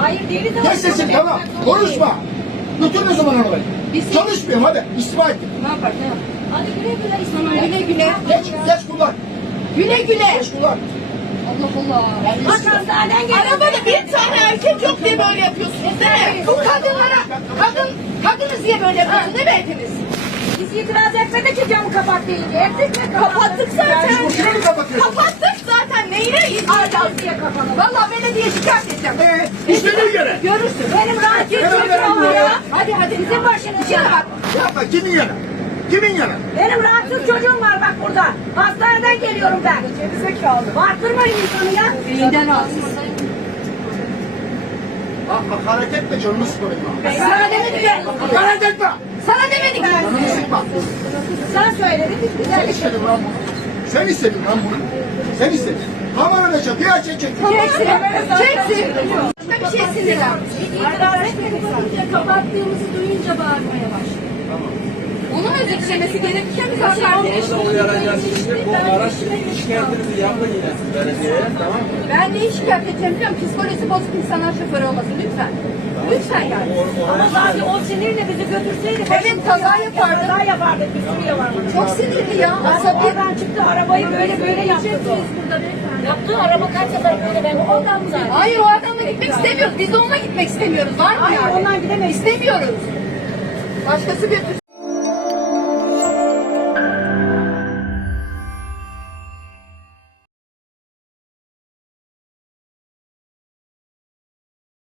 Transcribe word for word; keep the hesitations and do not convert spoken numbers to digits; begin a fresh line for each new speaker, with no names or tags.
Hayır değiliz ama.
Geç sesin tamam. Konuşma. Götürün o zaman arabayı.
Biz-
Çalışmıyorum hadi. İstifa ettim.
Ne yapar ne yapar? Hadi güle güle İsmail. Güle güle.
Geç, geç kullan.
Güle güle.
Geç kullan.
Allah Allah.
Ben
Bak
istiyorum.
hastaneden geliyor.
Arabada bir tane erkek yok diye böyle yapıyorsunuz değil mi? Bu kadınlara, kadın, kadınız diye böyle yapıyorsunuz değil mi hepiniz?
Biz itiraz etmedik ki camı kapat deyince. Ettik mi?
Kapattık zaten.
Boşuna mı kapatıyorsun?
Kapattık zaten. Neyine itiraz diye kapalı? Valla belediye şikayet edeceğim.
Ee, istediğin yere.
Görürsün.
Benim rahat
Evet,
çocuğum
evet,
var
evet.
ya. Hadi hadi bizim başınız ya bak.
Yapma kimin yana? Kimin yana?
Benim rahatsız çocuğum var bak burada. Hastaneden geliyorum ben. Gerizekalı. Bağırtırmayın insanı ya. Elinden alsın.
Bak hakaret etme canımı sıkmayın.
Sana demedik ben.
Hakaret etme.
Sana demedik ben.
Canımı sıkma.
Sen söyledin biz
Sen
güzel bir şey.
istedin lan bunu. Sen istedin lan bunu. Sen istedin. Kamerada çek. Ya çek çek.
Çeksin. Çeksin. Başka bir şey sinirlen.
İtiraz etmedik sadece. Kapattığımızı duyunca bağırmaya başladı.
Onun özetlemesi gerekirken biz hastaneye
Onu uyaracağız şimdi. Bu araç şikayetinizi yapın yine siz belediyeye, tamam mı?
Ben neyi şikayet edeceğim biliyorum. Psikolojisi bozuk insanlar şoförü olmasın lütfen. Lütfen yani.
Ama zaten o sinirle bizi götürseydi.
Evet, kaza yapardı.
Kaza yapardık. Bir sürü yapardık.
Çok sinirli ya. Asabi.
Oradan çıktı arabayı böyle böyle yaptı. Yaptığı araba kaç sefer böyle ben oradan mı zaten?
Hayır o adamla gitmek istemiyoruz. Biz de onunla gitmek istemiyoruz. Var mı
Hayır
yani?
ondan gidemeyiz.
İstemiyoruz. Başkası götürsün.